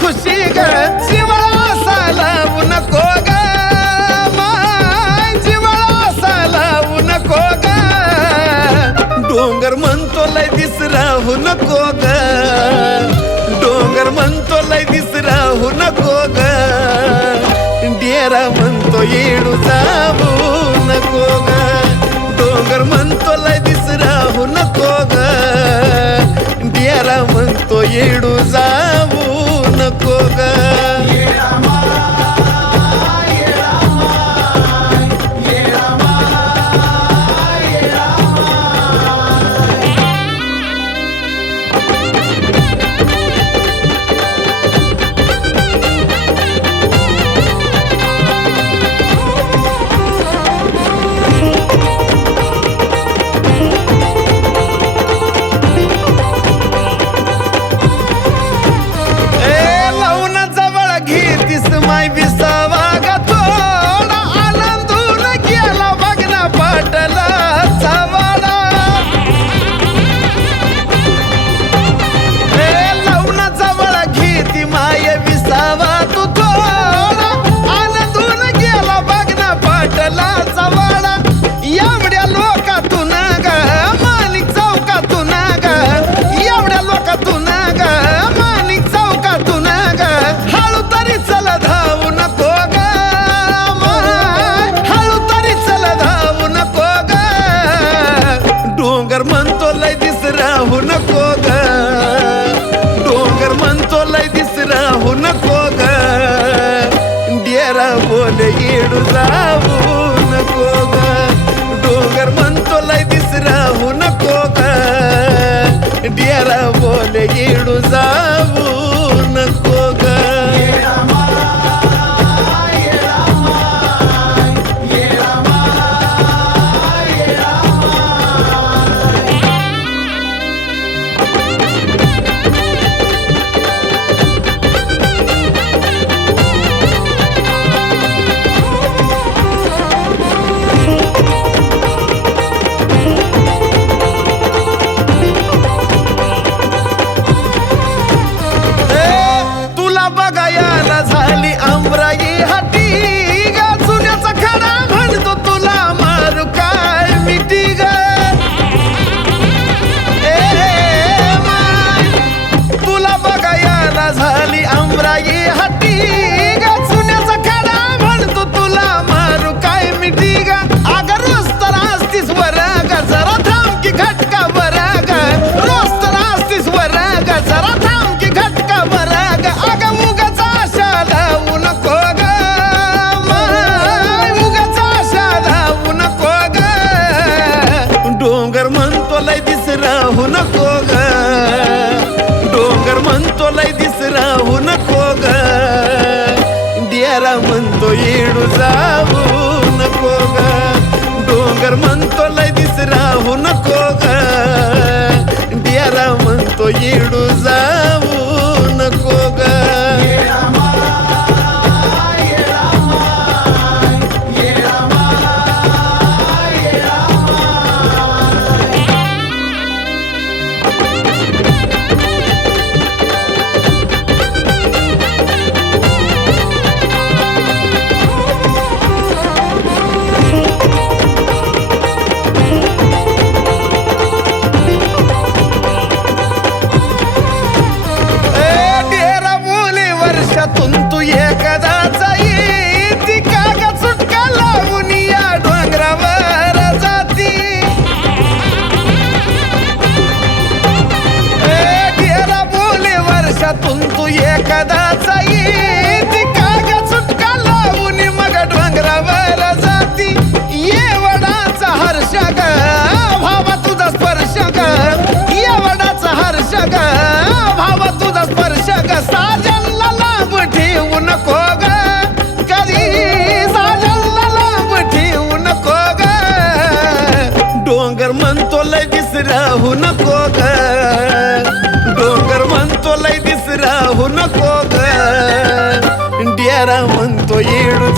खुशी ग जिवळा सालावू नको ग माय जिवळा सालावू नको ग डोंगर म्हणतो लय दिस राहू नको ग डोंगर म्हणतो लय दिस राहू नको ग डेरा म्हणतो येडू जाऊ नको ग डोंगर म्हणतो लय दिस राहू नको ग डेरा म्हणतो येडू जाऊ नको ग माय विसावा ग थोडा आनंदून गेला बघना पाटला चावाडा लावून जवळ घेती माय विसावा तू थोडा आनंदून गेला बघना पाटला चावाडा एवढ्या लोकातून ग माणिक चौकातून ग एवढ्या लोकातून ग माणिक चौकातून ग हळू तरी चल धावू नको ग हळू तरी चल धावू नको ग डोंगर म्हणतो लय दिस राहू नको ग डोंगर म्हणतो लय दिस राहू नको ग डेरा बोले येडू जाऊ नको ग डोंगर म्हणतो लय दिस राहू नको ग डेरा बोले येडू जाऊ नको ग बघायला झाली आमराई हाटी ग चुन्याचा खडा म्हणतो तुला मारू काय मिठी ग तुला बघायला झाली आमराई हाटी ग चुन्याचा खडा म्हणतो तुला मारू काय मिठी ग अगं रोज तर असतीस वर ग जरा थांब की घटका वर ग रोज तर असतीस वर ग जरा थांब की घटका वर ग अगं डोंगर म्हणतो लय दिस राहू नको ग डोंगर म्हणतो लय दिस राहू नको ग डेरा म्हणतो येडू जाऊ नको ग डोंगर म्हणतो लय दिस राहू नको ग डेरा म्हणतो येडू जाऊ नको ग तू एकदाचा येती कागा सुटका लावून या डोंगरावर जाती डेरा बोले वर्षातून तू एकदाचा येती कागा सुटका लावून मग डोंगरावर जाती ये वडाचा हर्ष ग भावा तुझा स्पर्श ग ये वडाचा हर्ष ग भावा तुझा स्पर्श ग साजनला लाभ ठेवू नको ग कधी साजनला लाभ ठेवू नको ग डोंगर म्हणतो लय दिस राहू नको ग डोंगर म्हणतो लय दिस राहू नको ग डेरा म्हणतो येडू